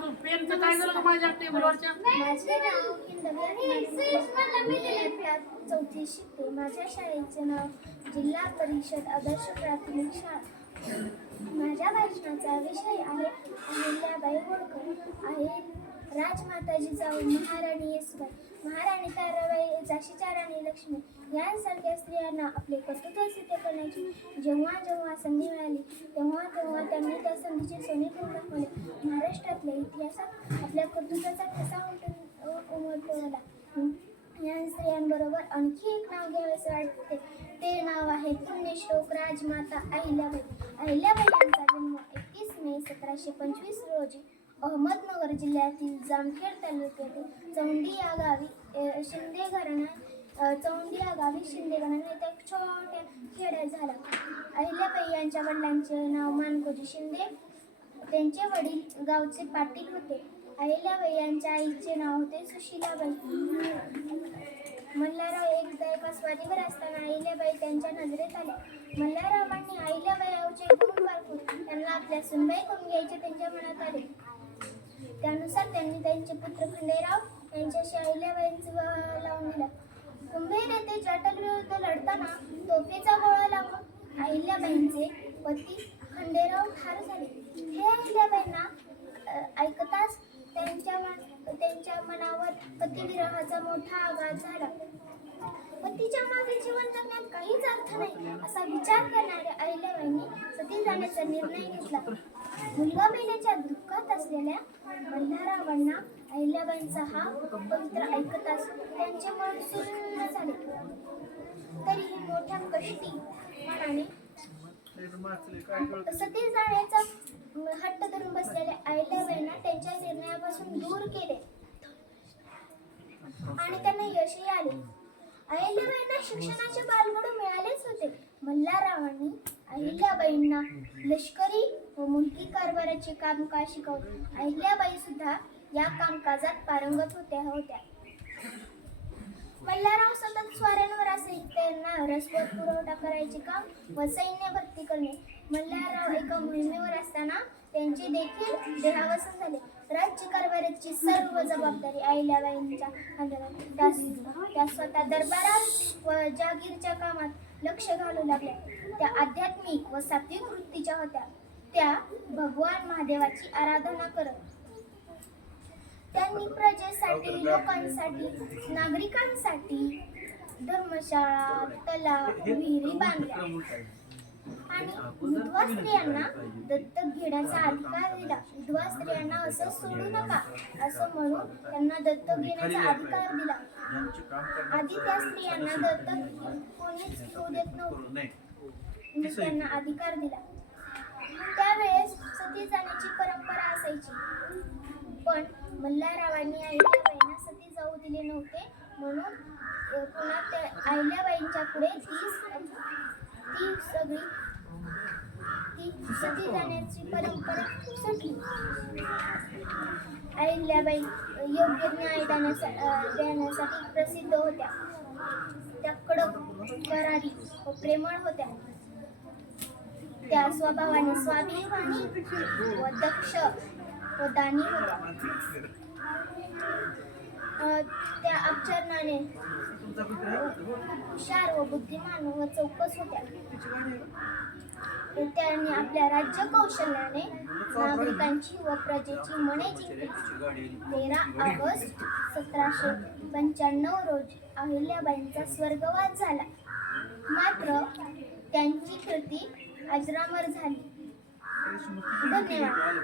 तू पेनचं काय झालं माझ्या टेबलवरच्या? चौथी शिकते. माझ्या शाळेचे नाव जिल्हा परिषद आदर्श प्राथमिक शाळा. माझ्या भाषणाचा विषय आहे अहिल्याबाई होळकर. आहे राजमाता जिजाऊ महाराणी येसुबाई महाराणी ताराबाई झाशीच्या राणी लक्ष्मी यांसारख्या स्त्रियांना आपले कर्तृत्व सिद्ध करण्याची जेव्हा जेव्हा संधी मिळाली तेव्हा तेव्हा त्यांनी त्या संधीचे सोने पूर्णपणे महाराष्ट्रातल्या इतिहासात आपल्या कर्तृत्वाचा ठसा उमटून उमटवला या स्त्रियांबरोबर आणखी एक नाव घ्यावेसे वाटते. ते नाव आहे पुण्यश्लोक राजमाता अहिल्याबाई. अहिल्याबाई यांचा जन्म एकतीस मे सतराशे पंचवीस रोजी अहमदनगर जिल्ह्यातील जामखेड तालुक्यातील चौंडी या गावी शिंदे घराणा चौंडी या गावी शिंदे घराणा त्या छोट्या खेड्यात झाला. अहिल्याबाई यांच्या वडिलांचे नाव मानकोजी शिंदे. त्यांचे वडील गावचे पाटील होते. अहिल्याबाई यांच्या आईचे नाव होते सुशीलाबाई. मल्हारराव एकदा एका स्वारीवर असताना अहिल्याबाई त्यांच्या नजरेत आल्या. मल्हाररावांनी अहिल्याबाई आऊचे गुण पारखून त्यांना आपल्या सुनबाई करून घ्यायचे त्यांच्या मनात आले. त्यानुसार त्यांनी त्यांचे पुत्र खंडेराव यांच्याशी अहिल्याबाईंचा लावून दिला. कुंभेर येथे जाटल विरुद्ध लढताना तोफेचा गोळा लावून अहिल्याबाईंचे पती खंडेराव ठार झाले. हे अहिल्याबाईंना ऐकताच त्यांच्या त्यांच्या मनावर पतिविरहाचा मोठा आघात झाला. काहीच अर्थ नाही. असा विचार करणाऱ्या अहिल्याबाईंनी सती जाण्याचा निर्णय घेतला. मुलगा मेल्याच्या दुःखात असलेल्या मल्हाररावांना अहिल्याबाईंचा हा पवित्र ऐकताच त्यांचे मन सुन्न झाले. तरीही मोठ्या कष्टी मनाने सती जाण्याचा हट्ट धरून बसलेल्या अहिल्याबाईंना त्यांच्या निर्णयापासून दूर केले. आणि त्यांना यशही आले. अहिल्याबाईंना शिक्षणाचे बाल मल्हाररावांनी अहिल्याबाईंना लष्करी व मुलगी कारभाराचे कामकाज शिकवले. अहिल्याबाई सुद्धा या कामकाजात पारंगत होत्या होत्या. मल्हारराव सतत स्वाऱ्यांवर असे त्यांना रसवत पुरवठा करायचे काम व सैन्य भरती करणे. मल्हारराव एका मोहिमेवर असताना त्यांचे देखील देहावसन झाले. राज्य कारभाराची सर्व जबाबदारी अहिल्याबाईंच्या त्या स्वतः दरबारात व जागीरच्या कामात लक्ष घालू लागल्या त्या आध्यात्मिक व सात्विक वृत्तीच्या होत्या. त्या भगवान महादेवाची आराधना करत. त्यांनी प्रजेसाठी लोकांसाठी नागरिकांसाठी धर्मशाळा तलाव विहिरी बांधल्या. विधवा स्त्रियांना दत्तक घेण्याचा अधिकार दिला. विधवा स्त्रियांना असं सोडू नका असं म्हणून त्यांना दत्तक घेण्याचा अधिकार दिला. आधी त्या स्त्रियांना दत्तक कोणीच घेऊ देत नव्हते. त्यांना अधिकार दिला. त्यावेळेस सती जाण्याची परंपरा असायची. पण मल्हाररावांनी अहिल्याबाईंना सती जाऊ दिले नव्हते. म्हणून पुन्हा त्या अहिल्याबाईंच्या पुढे ती ती सगळी ती सती जाण्याची परंपरा सुटली अहिल्याबाई योग्य न्याय देण्यासाठी प्रसिद्ध होत्या. त्या कडक करारी व प्रेमळ होत्या. त्या स्वभावाने स्वाभिमानी व दक्ष व दानी होत्या. त्या आचरणाने हुशार व बुद्धिमान व चौकस होत्या. त्यांनी आपल्या राज्य कौशल्याने नागरिकांची व प्रजेची मने जिंकली. तेरा ऑगस्ट सतराशे पंच्याण्णव रोजी अहिल्याबाईंचा स्वर्गवास झाला. मात्र त्यांची कृती अजरामर झाली. धन्यवाद.